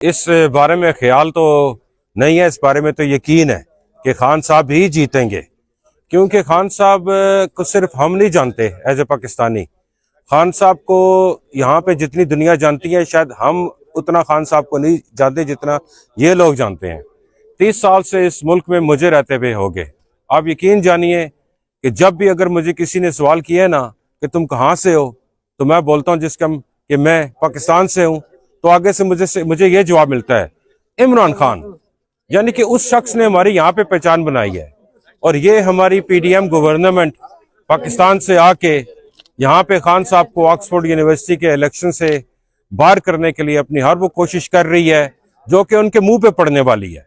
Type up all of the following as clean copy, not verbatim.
اس بارے میں خیال تو نہیں ہے، اس بارے میں تو یقین ہے کہ خان صاحب ہی جیتیں گے، کیونکہ خان صاحب کو صرف ہم نہیں جانتے ایز اے پاکستانی. خان صاحب کو یہاں پہ جتنی دنیا جانتی ہے شاید ہم اتنا خان صاحب کو نہیں جانتے جتنا یہ لوگ جانتے ہیں. 30 سال سے اس ملک میں مجھے رہتے ہوئے ہو گئے. آپ یقین جانیے کہ جب بھی اگر مجھے کسی نے سوال کیا ہے نا کہ تم کہاں سے ہو، تو میں بولتا ہوں کہ میں پاکستان سے ہوں، تو آگے سے مجھے یہ جواب ملتا ہے عمران خان. یعنی کہ اس شخص نے ہماری یہاں پہ پہچان بنائی ہے، اور یہ ہماری P D M government Pakistan سے آ کے یہاں پہ خان صاحب کو آکسفورڈ یونیورسٹی کے الیکشن سے باہر کرنے کے لیے اپنی ہر وہ کوشش کر رہی ہے جو کہ ان کے منہ پہ پڑنے والی ہے.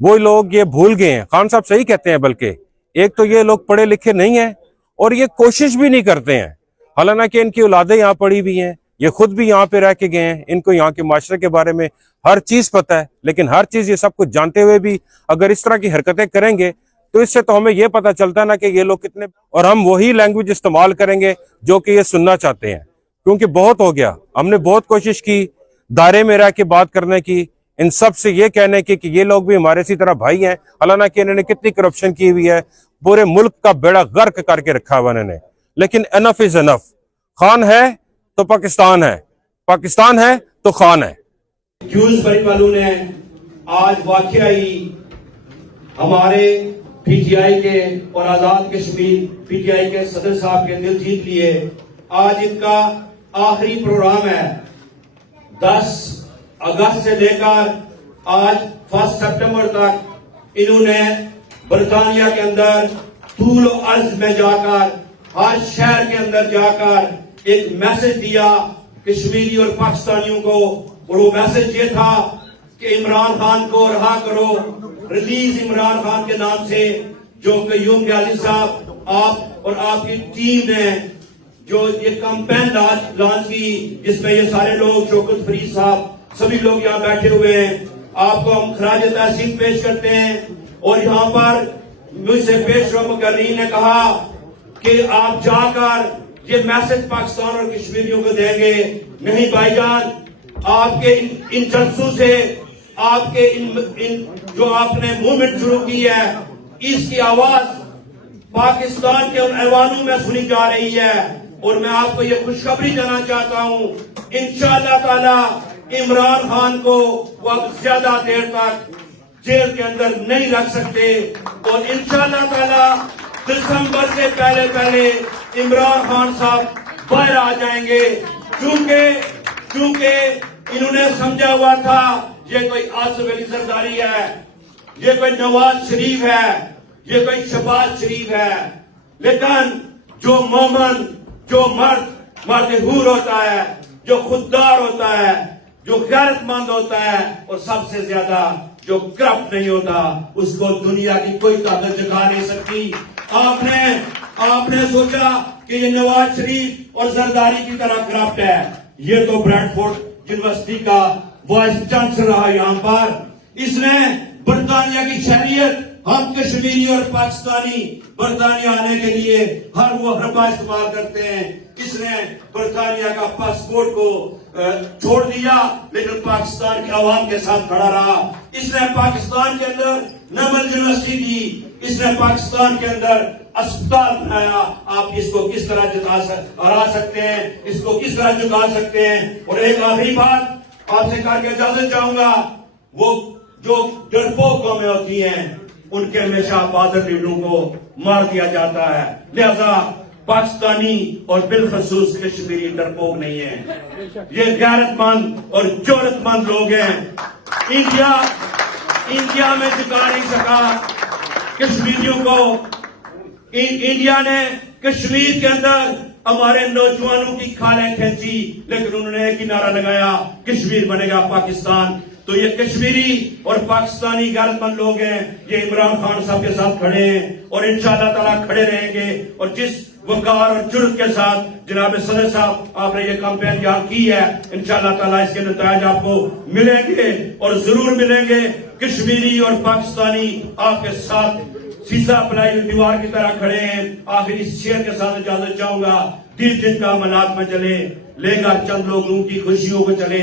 وہ لوگ یہ بھول گئے ہیں، خان صاحب صحیح کہتے ہیں، بلکہ ایک تو یہ لوگ پڑھے لکھے نہیں ہیں اور یہ کوشش بھی نہیں کرتے ہیں، حالانکہ ان کی اولادیں یہاں پڑھی ہوئی ہیں، یہ خود بھی یہاں پہ رہ کے گئے ہیں، ان کو یہاں کے معاشرے کے بارے میں ہر چیز پتہ ہے. لیکن ہر چیز یہ سب کچھ جانتے ہوئے بھی اگر اس طرح کی حرکتیں کریں گے تو اس سے تو ہمیں یہ پتہ چلتا ہے نا کہ یہ لوگ کتنے، اور ہم وہی لینگویج استعمال کریں گے جو کہ یہ سننا چاہتے ہیں. کیونکہ بہت ہو گیا، ہم نے بہت کوشش کی دائرے میں رہ کے بات کرنے کی، ان سب سے یہ کہنے کی کہ یہ لوگ بھی ہمارے اسی طرح بھائی ہیں، حالانکہ انہوں نے کتنی کرپشن کی ہوئی ہے، پورے ملک کا بیڑا غرق کر کے رکھا ہوا انہوں نے. لیکن انف از انف. خان ہے تو پاکستان ہے، پاکستان ہے تو خان ہے. جوز بھائی والوں نے آج واقعی ہمارے پی ٹی آئی کے اور Azad Kashmir P T I کے صدر صاحب کے دل جیت لیے. آج ان کا آخری پروگرام ہے. 10 اگست سے لے کر آج 1 سپٹمبر تک انہوں نے برطانیہ کے اندر طول و عرض میں جا کر ہر شہر کے اندر جا کر ایک میسج دیا کشمیری اور پاکستانیوں کو، اور وہ میسج یہ تھا کہ عمران خان کو رہا کرو، ریلیز عمران خان کے نام سے، جو قیوم گیالی صاحب آپ اور آپ کی ٹیم نے جو یہ کمپین لانچ کی، جس میں یہ سارے لوگ، شوکت فرید صاحب، سبھی لوگ یہاں بیٹھے ہوئے ہیں. آپ کو ہم خراج تحسین پیش کرتے ہیں. اور یہاں پر مجھ سے پیش رو مقررین نے کہا کہ آپ جا کر یہ میسج پاکستان اور کشمیریوں کو دیں گے. نہیں بھائی جان، آپ کے ان جلسوں سے، آپ کے ان جو آپ نے موومنٹ شروع کی ہے، اس کی آواز پاکستان کے ان ایوانوں میں سنی جا رہی ہے. اور میں آپ کو یہ خوشخبری دینا چاہتا ہوں، انشاءاللہ تعالی عمران خان کو وہ اب زیادہ دیر تک جیل کے اندر نہیں رکھ سکتے، اور انشاءاللہ تعالی دسمبر سے پہلے عمران خان صاحب باہر آ جائیں گے. کیونکہ انہوں نے سمجھا ہوا تھا یہ کوئی آصف علی زرداری ہے، یہ کوئی نواز شریف ہے، یہ کوئی شہباز شریف ہے. لیکن جو مومن، جو مرد حور ہوتا ہے، جو خوددار ہوتا ہے، جو غیرت مند ہوتا ہے، اور سب سے زیادہ جو کرپٹ نہیں ہوتا، اس کو دنیا کی کوئی طاقت جگا نہیں سکتی. آپ نے سوچا کہ یہ نواز شریف اور زرداری کی طرح کرپٹ ہے. یہ تو بریڈ فورڈ یونیورسٹی کا وائس چانسلر رہا یہاں پر. اس نے برطانیہ کی شہریت، ہم کشمیری اور پاکستانی برطانیہ آنے کے لیے ہر وہ حربہ استعمال کرتے ہیں. اس نے برطانیہ کا پاسپورٹ کو چھوڑ دیا، لیکن پاکستان کے عوام کے ساتھ کھڑا رہا. اس نے پاکستان کے اندر نمل یونیورسٹی دی، اس نے پاکستان کے اندر اسپتال بنایا. آپ اس کو کس طرح ہرا سکتے ہیں، اس کو کس طرح جھکا سکتے ہیں؟ اور ایک آخری بات آپ سے کر کے اجازت چاہوں گا، وہ جو ڈرپوک قومیں ہوتی ہیں ان کے ہمیشہ بہادر لیڈروں کو مار دیا جاتا ہے. لہذا پاکستانی اور بالخصوص کشمیری ڈرپوک نہیں ہیں، یہ غیرت مند اور جرأت مند لوگ ہیں. انڈیا میں جھکا نہیں سکا کشمیریوں کو. انڈیا نے کشمیر کے اندر ہمارے نوجوانوں کی کھالیں کھینچی، لیکن انہوں نے ایک ہی نعرہ لگایا، کشمیر بنے گا پاکستان. تو یہ کشمیری اور پاکستانی غیرت مند لوگ ہیں، یہ عمران خان صاحب کے ساتھ کھڑے ہیں اور انشاءاللہ تعالیٰ کھڑے رہیں گے. اور جس وقار اور جرأت کے ساتھ جناب صدر صاحب آپ نے یہ کمپین یہاں کی ہے، انشاءاللہ تعالیٰ اس کے نتائج آپ کو ملیں گے اور ضرور ملیں گے. کشمیری اور پاکستانی آپ کے ساتھ سیسا پلائی دیوار کی طرح کھڑے ہیں. آخر اس شعر کے ساتھ اجازت چاہوں گا، دل جن کا منات میں چلے، لے کر چند لوگوں کی خوشیوں کو چلے.